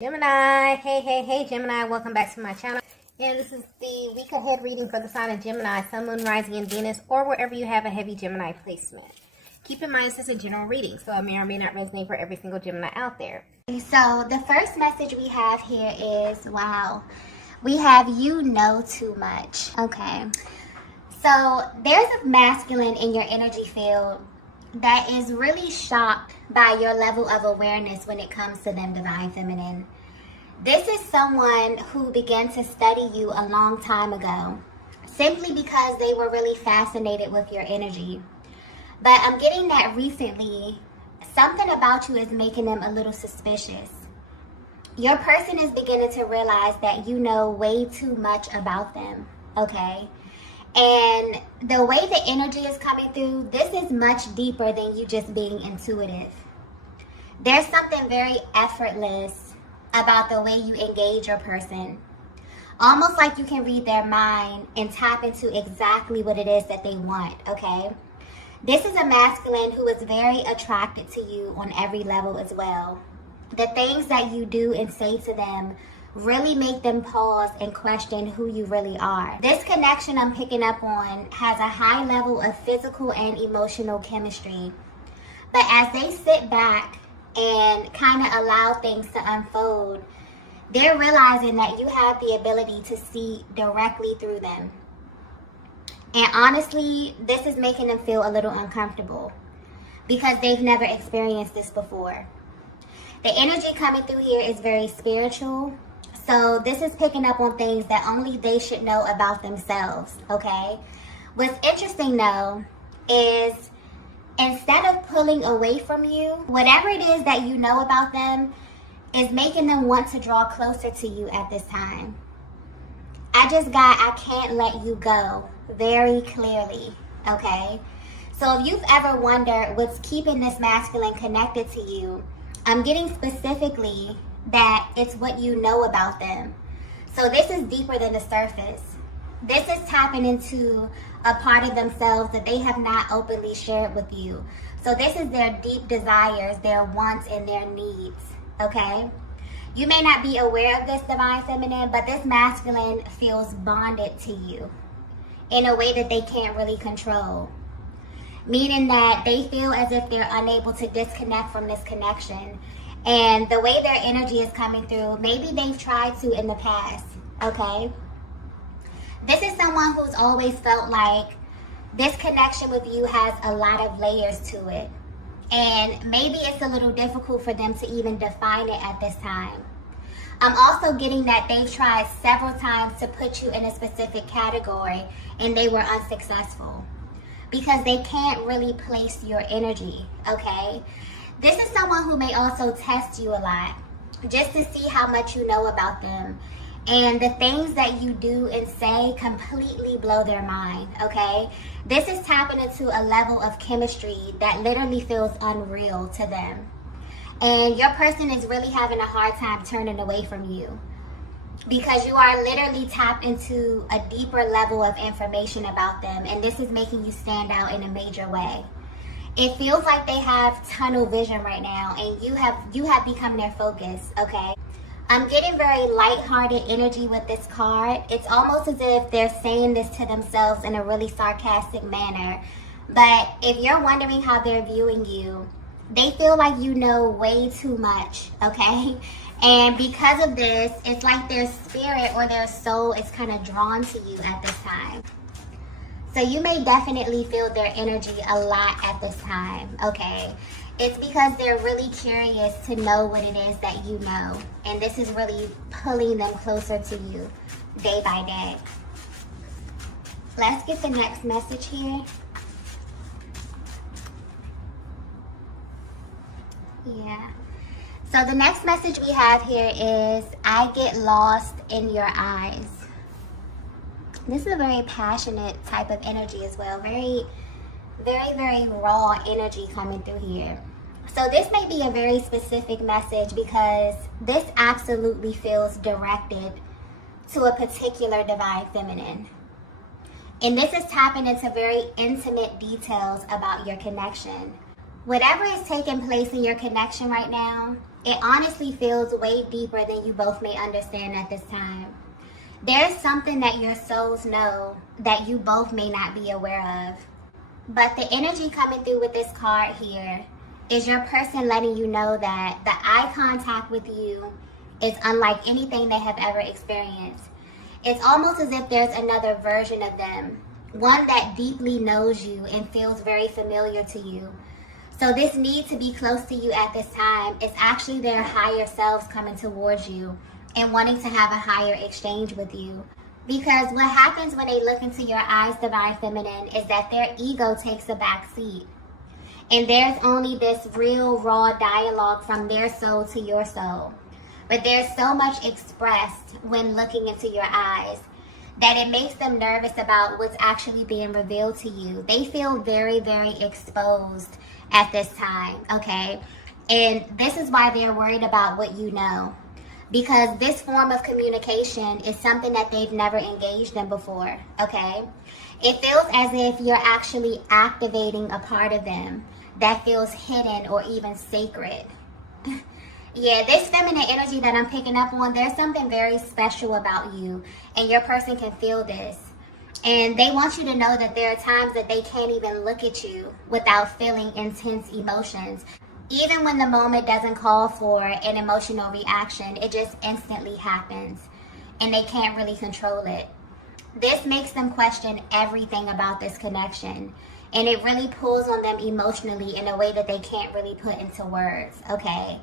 Gemini, hey Gemini, welcome back to my channel. And this is the week ahead reading for the sign of Gemini, Sun, Moon, Rising, and Venus, or wherever you have a heavy Gemini placement. Keep in mind this is a general reading, so it may or may not resonate for every single Gemini out there. So the first message we have here is, wow, we have you know too much. Okay, so there's a masculine in your energy field that is really shocked by your level of awareness when it comes to them, divine feminine. This is someone who began to study you a long time ago simply because they were really fascinated with your energy. But I'm getting that recently, something about you is making them a little suspicious. Your person is beginning to realize that you know way too much about them, okay? And the way the energy is coming through, this is much deeper than you just being intuitive. There's something very effortless about the way you engage your person. Almost like you can read their mind and tap into exactly what it is that they want, okay? This is a masculine who is very attracted to you on every level as well. The things that you do and say to them really make them pause and question who you really are. This connection I'm picking up on has a high level of physical and emotional chemistry. But as they sit back and kind of allow things to unfold, they're realizing that you have the ability to see directly through them. And honestly, this is making them feel a little uncomfortable because they've never experienced this before. The energy coming through here is very spiritual. So this is picking up on things that only they should know about themselves, okay? What's interesting though is instead of pulling away from you, whatever it is that you know about them is making them want to draw closer to you at this time. I can't let you go very clearly, okay? So if you've ever wondered what's keeping this masculine connected to you, I'm getting specifically that it's what you know about them. So this is deeper than the surface. This is tapping into a part of themselves that they have not openly shared with you. So this is their deep desires, their wants, and their needs, okay? You may not be aware of this, divine feminine, but this masculine feels bonded to you in a way that they can't really control. Meaning that they feel as if they're unable to disconnect from this connection. And the way their energy is coming through, maybe they've tried to in the past, okay? This is someone who's always felt like this connection with you has a lot of layers to it. And maybe it's a little difficult for them to even define it at this time. I'm also getting that they've tried several times to put you in a specific category and they were unsuccessful because they can't really place your energy, okay? This is someone who may also test you a lot just to see how much you know about them. And the things that you do and say completely blow their mind, okay? This is tapping into a level of chemistry that literally feels unreal to them. And your person is really having a hard time turning away from you because you are literally tapped into a deeper level of information about them. And this is making you stand out in a major way. It feels like they have tunnel vision right now and you have become their focus, okay? I'm getting very lighthearted energy with this card. It's almost as if they're saying this to themselves in a really sarcastic manner. But if you're wondering how they're viewing you, they feel like you know way too much, okay? And because of this, it's like their spirit or their soul is kind of drawn to you at this time. So you may definitely feel their energy a lot at this time, okay? It's because they're really curious to know what it is that you know. And this is really pulling them closer to you day by day. Let's get the next message here. Yeah. So the next message we have here is, I get lost in your eyes. This is a very passionate type of energy as well. Very raw energy coming through here. So this may be a very specific message because this absolutely feels directed to a particular divine feminine. And this is tapping into very intimate details about your connection. Whatever is taking place in your connection right now, it honestly feels way deeper than you both may understand at this time. There's something that your souls know that you both may not be aware of. But the energy coming through with this card here is your person letting you know that the eye contact with you is unlike anything they have ever experienced. It's almost as if there's another version of them, one that deeply knows you and feels very familiar to you. So this need to be close to you at this time is actually their higher selves coming towards you and wanting to have a higher exchange with you. Because what happens when they look into your eyes, Divine Feminine, is that their ego takes a back seat. And there's only this real raw dialogue from their soul to your soul. But there's so much expressed when looking into your eyes that it makes them nervous about what's actually being revealed to you. They feel very, very exposed at this time, okay? And this is why they're worried about what you know. Because this form of communication is something that they've never engaged in before, okay? It feels as if you're actually activating a part of them that feels hidden or even sacred. Yeah, this feminine energy that I'm picking up on, there's something very special about you, and your person can feel this. And they want you to know that there are times that they can't even look at you without feeling intense emotions. Even when the moment doesn't call for an emotional reaction, it just instantly happens, and they can't really control it. This makes them question everything about this connection, and it really pulls on them emotionally in a way that they can't really put into words, okay?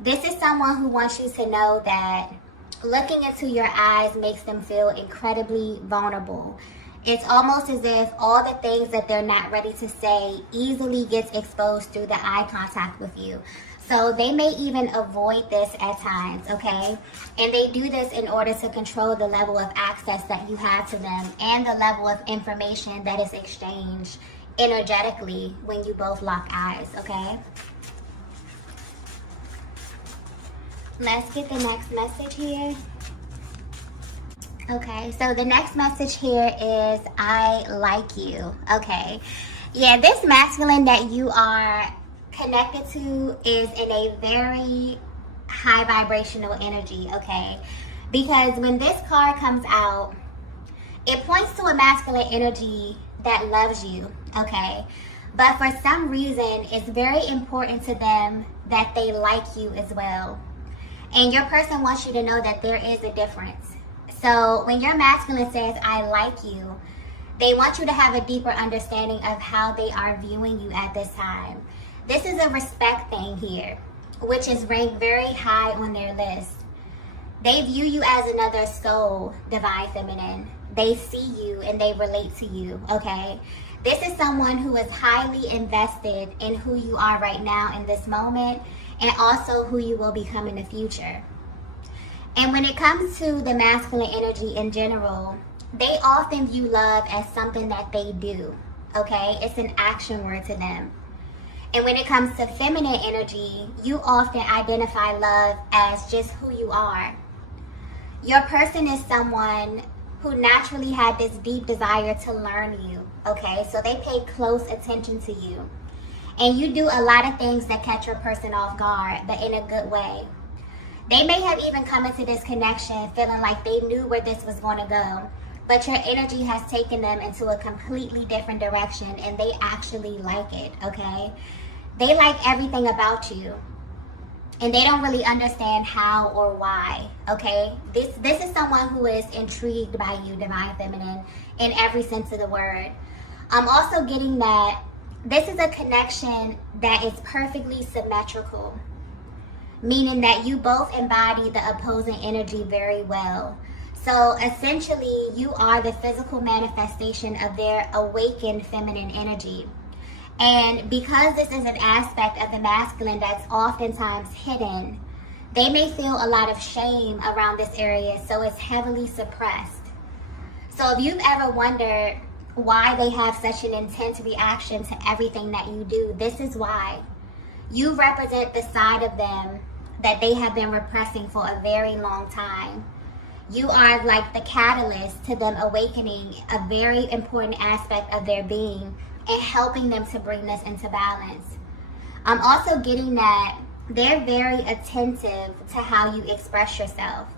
This is someone who wants you to know that looking into your eyes makes them feel incredibly vulnerable. It's almost as if all the things that they're not ready to say easily gets exposed through the eye contact with you. So they may even avoid this at times, okay? And they do this in order to control the level of access that you have to them and the level of information that is exchanged energetically when you both lock eyes, okay? Let's get the next message here. Okay, so the next message here is I like you. Okay, yeah, this masculine that you are connected to is in a very high vibrational energy, okay? Because when this card comes out, it points to a masculine energy that loves you, okay? But for some reason, it's very important to them that they like you as well. And your person wants you to know that there is a difference. So when your masculine says, I like you, they want you to have a deeper understanding of how they are viewing you at this time. This is a respect thing here, which is ranked very high on their list. They view you as another soul, Divine Feminine. They see you and they relate to you, okay? This is someone who is highly invested in who you are right now in this moment, and also who you will become in the future. And when it comes to the masculine energy in general, they often view love as something that they do, okay? It's an action word to them. And when it comes to feminine energy, you often identify love as just who you are. Your person is someone who naturally had this deep desire to learn you, okay? So they pay close attention to you. And you do a lot of things that catch your person off guard, but in a good way. They may have even come into this connection feeling like they knew where this was going to go, but your energy has taken them into a completely different direction, and they actually like it, okay? They like everything about you, and they don't really understand how or why, okay? This is someone who is intrigued by you, Divine Feminine, in every sense of the word. I'm also getting that this is a connection that is perfectly symmetrical, meaning that you both embody the opposing energy very well. So essentially, you are the physical manifestation of their awakened feminine energy. And because this is an aspect of the masculine that's oftentimes hidden, they may feel a lot of shame around this area, so it's heavily suppressed. So if you've ever wondered why they have such an intense reaction to everything that you do, this is why. You represent the side of them that they have been repressing for a very long time. You are like the catalyst to them awakening a very important aspect of their being and helping them to bring this into balance. I'm also getting that they're very attentive to how you express yourself.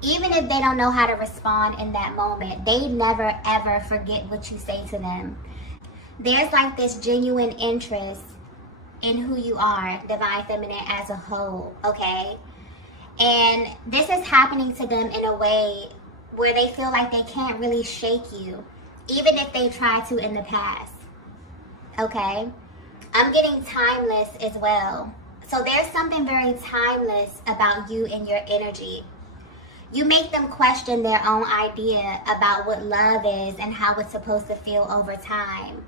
Even if they don't know how to respond in that moment, they never ever forget what you say to them. There's like this genuine interest in who you are, divine feminine as a whole, okay? And this is happening to them in a way where they feel like they can't really shake you, even if they tried to in the past, okay? I'm getting timeless as well. So there's something very timeless about you and your energy. You make them question their own idea about what love is and how it's supposed to feel over time.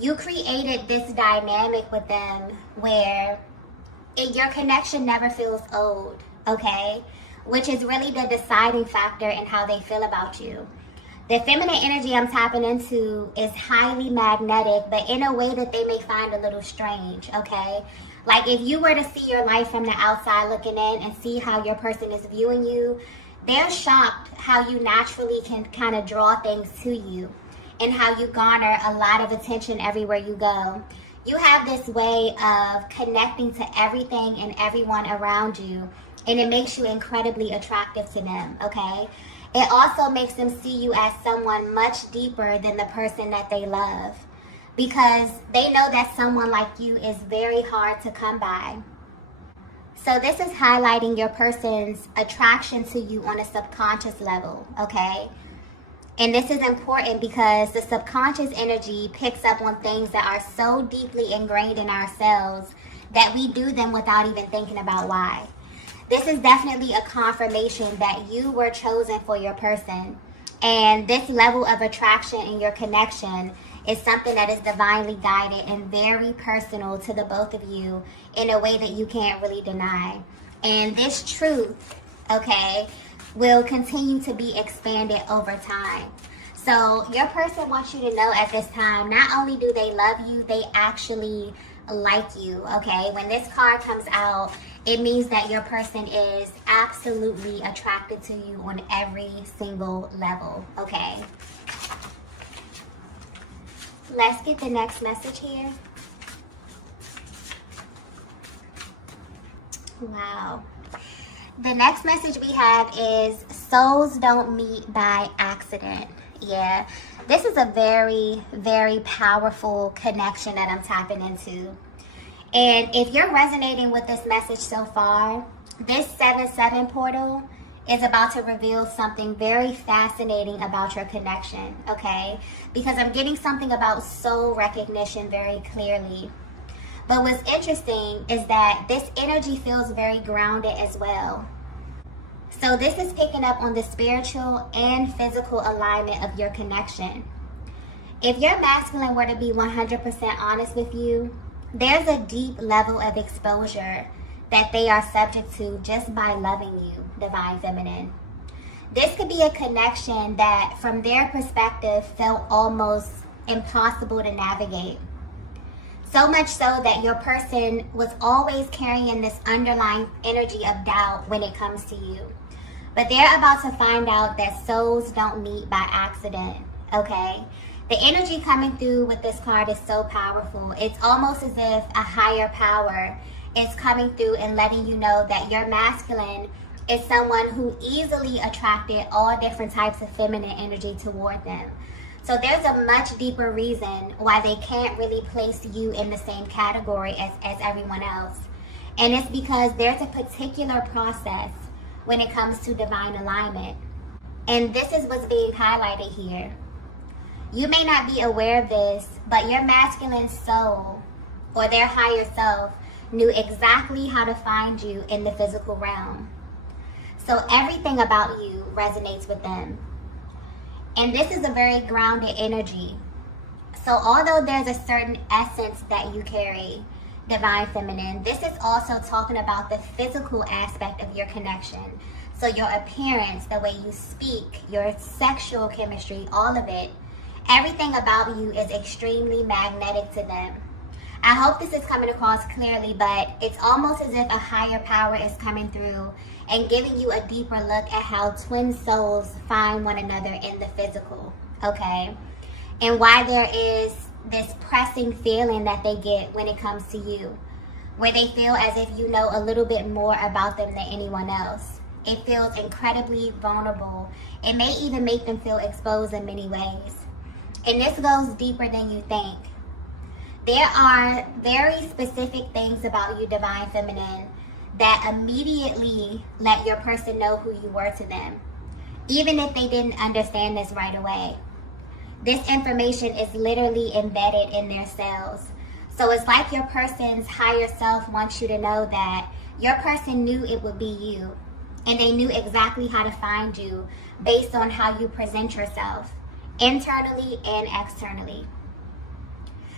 You created this dynamic with them where your connection never feels old, okay? Which is really the deciding factor in how they feel about you. The feminine energy I'm tapping into is highly magnetic, but in a way that they may find a little strange, okay? Like if you were to see your life from the outside looking in and see how your person is viewing you, they're shocked how you naturally can kind of draw things to you and how you garner a lot of attention everywhere you go. You have this way of connecting to everything and everyone around you, and it makes you incredibly attractive to them, okay? It also makes them see you as someone much deeper than the person that they love, because they know that someone like you is very hard to come by. So this is highlighting your person's attraction to you on a subconscious level, okay? And this is important because the subconscious energy picks up on things that are so deeply ingrained in ourselves that we do them without even thinking about why. This is definitely a confirmation that you were chosen for your person. And this level of attraction in your connection is something that is divinely guided and very personal to the both of you in a way that you can't really deny. And this truth, okay, will continue to be expanded over time. So your person wants you to know at this time, not only do they love you, they actually like you, okay? When this card comes out, it means that your person is absolutely attracted to you on every single level, okay? Let's get the next message here. Wow. The next message we have is souls don't meet by accident. Yeah, this is a very, very powerful connection that I'm tapping into. And if you're resonating with this message so far, this 7-7 portal is about to reveal something very fascinating about your connection, okay? Because I'm getting something about soul recognition very clearly. But what's interesting is that this energy feels very grounded as well. So this is picking up on the spiritual and physical alignment of your connection. If your masculine were to be 100% honest with you, there's a deep level of exposure that they are subject to just by loving you, divine feminine. This could be a connection that from their perspective felt almost impossible to navigate. So much so that your person was always carrying this underlying energy of doubt when it comes to you. But they're about to find out that souls don't meet by accident, okay? The energy coming through with this card is so powerful. It's almost as if a higher power is coming through and letting you know that your masculine is someone who easily attracted all different types of feminine energy toward them. So there's a much deeper reason why they can't really place you in the same category as everyone else. And it's because there's a particular process when it comes to divine alignment. And this is what's being highlighted here. You may not be aware of this, but your masculine soul or their higher self knew exactly how to find you in the physical realm. So everything about you resonates with them. And this is a very grounded energy. So although there's a certain essence that you carry, divine feminine, this is also talking about the physical aspect of your connection. So your appearance, the way you speak, your sexual chemistry, all of it, everything about you is extremely magnetic to them. I hope this is coming across clearly, but it's almost as if a higher power is coming through and giving you a deeper look at how twin souls find one another in the physical, okay? And why there is this pressing feeling that they get when it comes to you. where they feel as if you know a little bit more about them than anyone else. It feels incredibly vulnerable. It may even make them feel exposed in many ways. And this goes deeper than you think. There are very specific things about you, Divine Feminine, that immediately let your person know who you were to them, even if they didn't understand this right away. This information is literally embedded in their cells. So it's like your person's higher self wants you to know that your person knew it would be you, and they knew exactly how to find you based on how you present yourself, internally and externally.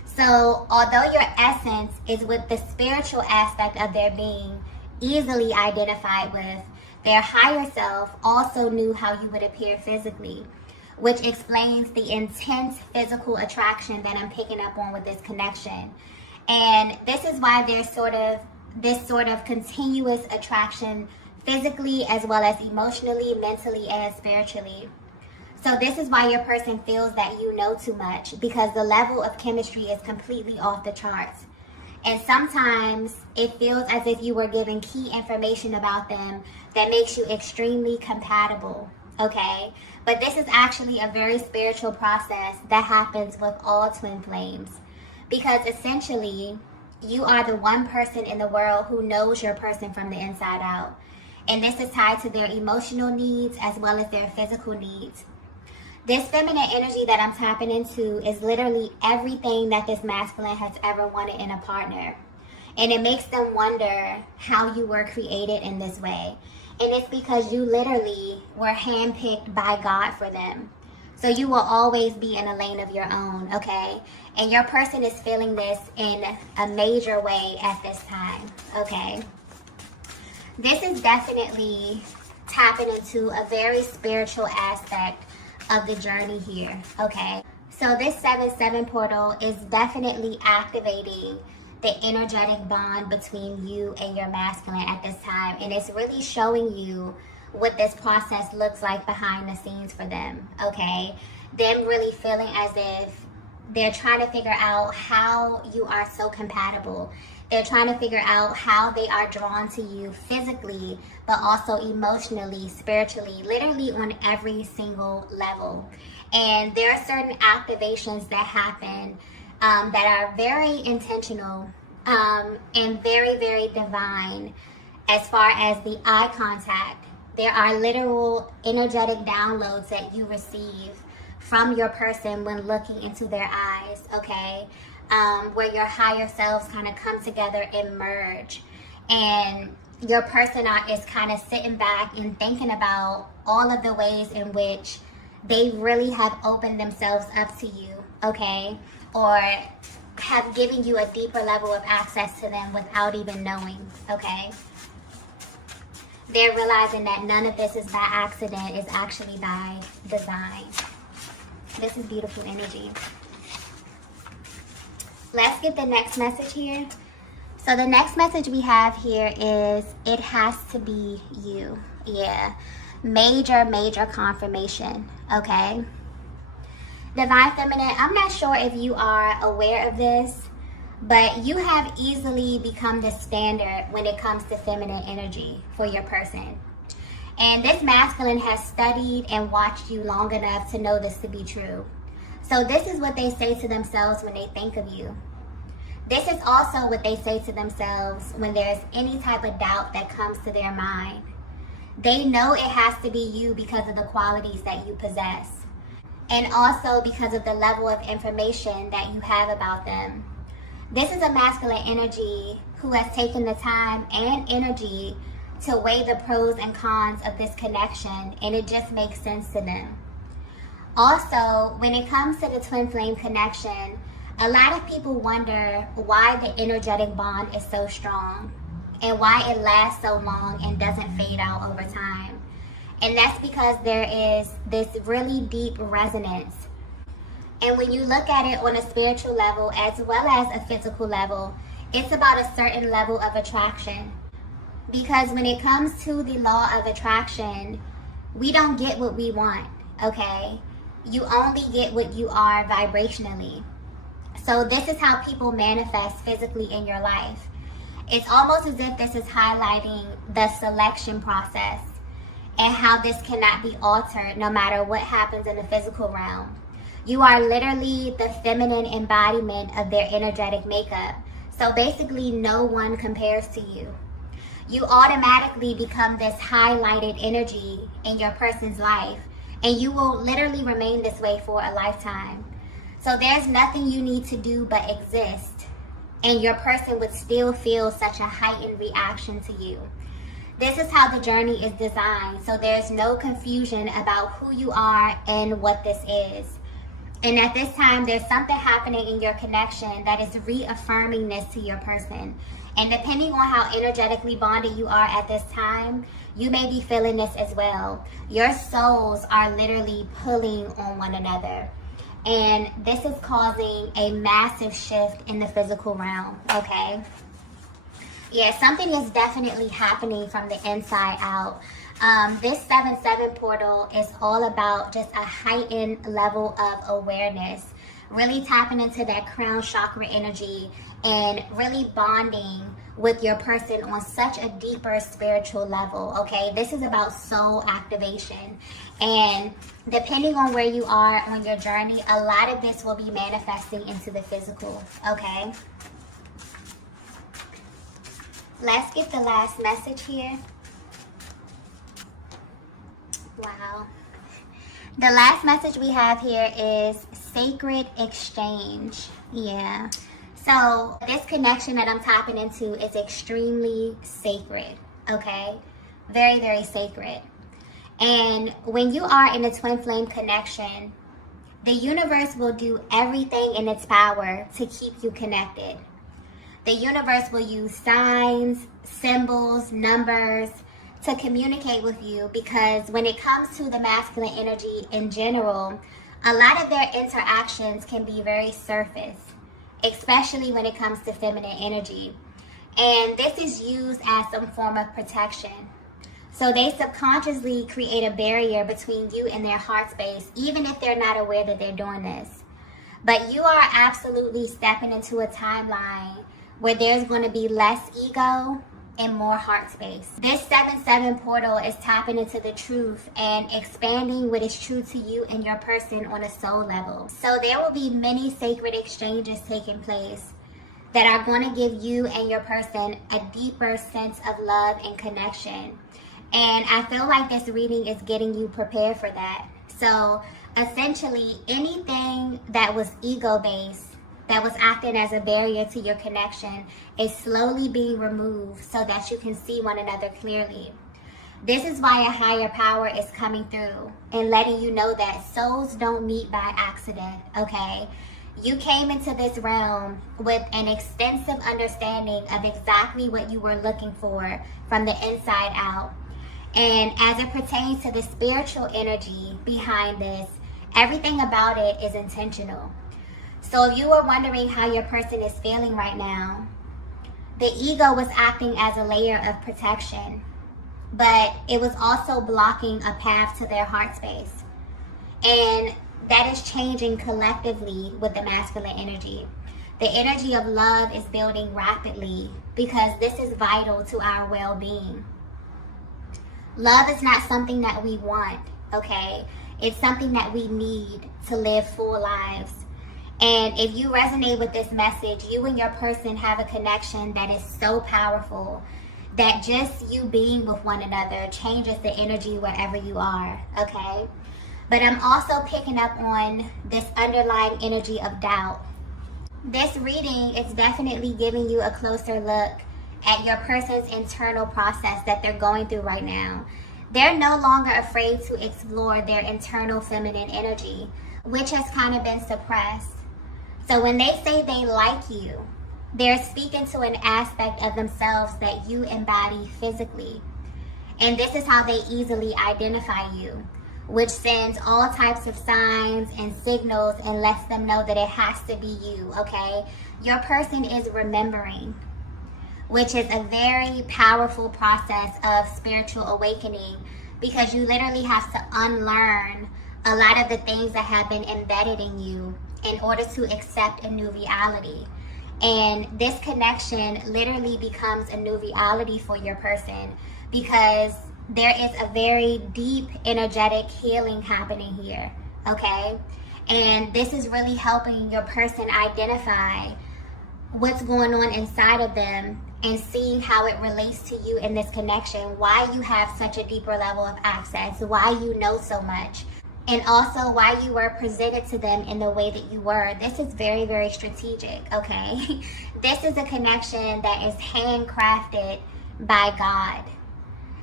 So although your essence is with the spiritual aspect of their being easily identified with, their higher self also knew how you would appear physically, which explains the intense physical attraction that I'm picking up on with this connection. And this is why there's this sort of continuous attraction physically as well as emotionally, mentally, and spiritually. So this is why your person feels that you know too much, because the level of chemistry is completely off the charts. And sometimes it feels as if you were given key information about them that makes you extremely compatible, okay? But this is actually a very spiritual process that happens with all twin flames, because essentially you are the one person in the world who knows your person from the inside out. And this is tied to their emotional needs as well as their physical needs. This feminine energy that I'm tapping into is literally everything that this masculine has ever wanted in a partner. And it makes them wonder how you were created in this way. And it's because you literally were handpicked by God for them. So you will always be in a lane of your own, okay? And your person is feeling this in a major way at this time, okay? This is definitely tapping into a very spiritual aspect of the journey here, okay? So this 7-7 portal is definitely activating the energetic bond between you and your masculine at this time, and it's really showing you what this process looks like behind the scenes for them, okay? Them really feeling as if they're trying to figure out how you are so compatible. They're trying to figure out how they are drawn to you physically, but also emotionally, spiritually, literally on every single level. And there are certain activations that happen that are very intentional and very, very divine as far as the eye contact. There are literal energetic downloads that you receive from your person when looking into their eyes, okay? Where your higher selves kind of come together and merge. And your person is kind of sitting back and thinking about all of the ways in which they really have opened themselves up to you, okay? Or have given you a deeper level of access to them without even knowing, okay? They're realizing that none of this is by accident, it's actually by design. This is beautiful energy. Let's get the next message here. So the next message we have here is, it has to be you. Yeah, major, major confirmation, okay? Divine Feminine, I'm not sure if you are aware of this, but you have easily become the standard when it comes to feminine energy for your person. And this masculine has studied and watched you long enough to know this to be true. So this is what they say to themselves when they think of you. This is also what they say to themselves when there's any type of doubt that comes to their mind. They know it has to be you because of the qualities that you possess, and also because of the level of information that you have about them. This is a masculine energy who has taken the time and energy to weigh the pros and cons of this connection, and it just makes sense to them. Also, when it comes to the twin flame connection, a lot of people wonder why the energetic bond is so strong and why it lasts so long and doesn't fade out over time. And that's because there is this really deep resonance. And when you look at it on a spiritual level as well as a physical level, it's about a certain level of attraction. Because when it comes to the law of attraction, we don't get what we want, okay? You only get what you are vibrationally. So this is how people manifest physically in your life. It's almost as if this is highlighting the selection process and how this cannot be altered no matter what happens in the physical realm. You are literally the feminine embodiment of their energetic makeup. So basically, no one compares to you. You automatically become this highlighted energy in your person's life, and you will literally remain this way for a lifetime. So there's nothing you need to do but exist, and your person would still feel such a heightened reaction to you. This is how the journey is designed, so there's no confusion about who you are and what this is. And at this time, there's something happening in your connection that is reaffirming this to your person. And depending on how energetically bonded you are at this time, you may be feeling this as well. Your souls are literally pulling on one another. And this is causing a massive shift in the physical realm, okay? Yeah, something is definitely happening from the inside out. This 7-7 portal is all about just a heightened level of awareness, really tapping into that crown chakra energy and really bonding with your person on such a deeper spiritual level, okay? This is about soul activation. And depending on where you are on your journey, a lot of this will be manifesting into the physical, okay? Let's get the last message here. Wow. The last message we have here is sacred exchange. Yeah. So this connection that I'm tapping into is extremely sacred, okay? Very, very sacred. And when you are in a twin flame connection, the universe will do everything in its power to keep you connected. The universe will use signs, symbols, numbers to communicate with you, because when it comes to the masculine energy in general, a lot of their interactions can be very surface, especially when it comes to feminine energy. And this is used as some form of protection. So they subconsciously create a barrier between you and their heart space, even if they're not aware that they're doing this. But you are absolutely stepping into a timeline where there's going to be less ego and more heart space. This 7-7 portal is tapping into the truth and expanding what is true to you and your person on a soul level. So there will be many sacred exchanges taking place that are going to give you and your person a deeper sense of love and connection. And I feel like this reading is getting you prepared for that. So essentially, anything that was ego-based, that was acting as a barrier to your connection, is slowly being removed so that you can see one another clearly. This is why a higher power is coming through and letting you know that souls don't meet by accident, okay? You came into this realm with an extensive understanding of exactly what you were looking for from the inside out. And as it pertains to the spiritual energy behind this, everything about it is intentional. So if you were wondering how your person is feeling right now, the ego was acting as a layer of protection, but it was also blocking a path to their heart space. And that is changing collectively with the masculine energy. The energy of love is building rapidly because this is vital to our well-being. Love is not something that we want, okay? It's something that we need to live full lives. And if you resonate with this message, you and your person have a connection that is so powerful that just you being with one another changes the energy wherever you are, okay? But I'm also picking up on this underlying energy of doubt. This reading is definitely giving you a closer look at your person's internal process that they're going through right now. They're no longer afraid to explore their internal feminine energy, which has kind of been suppressed. So when they say they like you, they're speaking to an aspect of themselves that you embody physically. And this is how they easily identify you, which sends all types of signs and signals and lets them know that it has to be you, okay? Your person is remembering, which is a very powerful process of spiritual awakening, because you literally have to unlearn a lot of the things that have been embedded in you in order to accept a new reality. And this connection literally becomes a new reality for your person because there is a very deep energetic healing happening here, okay? And this is really helping your person identify what's going on inside of them and seeing how it relates to you in this connection, why you have such a deeper level of access, why you know so much, and also why you were presented to them in the way that you were. This is very, very strategic, okay? This is a connection that is handcrafted by God.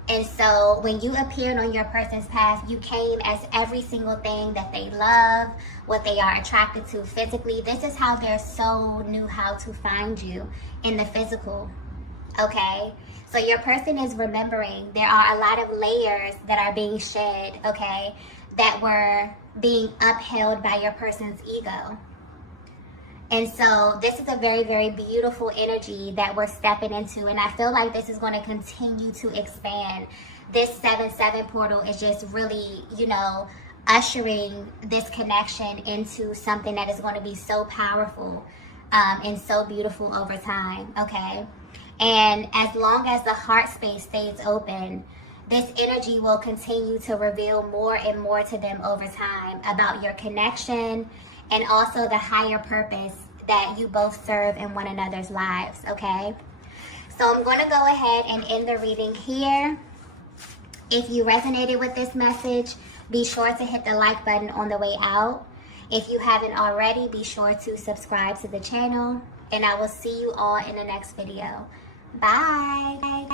And so when you appeared on your person's path, you came as every single thing that they love, what they are attracted to physically. This is how their soul knew how to find you in the physical, okay? So your person is remembering there are a lot of layers that are being shed, okay, that were being upheld by your person's ego. And so this is a very, very beautiful energy that we're stepping into. And I feel like this is going to continue to expand. This 7-7 portal is just really, you know, ushering this connection into something that is going to be so powerful and so beautiful over time, okay? And as long as the heart space stays open, this energy will continue to reveal more and more to them over time about your connection and also the higher purpose that you both serve in one another's lives, okay? So I'm going to go ahead and end the reading here. If you resonated with this message, be sure to hit the like button on the way out. If you haven't already, be sure to subscribe to the channel, and I will see you all in the next video. Bye.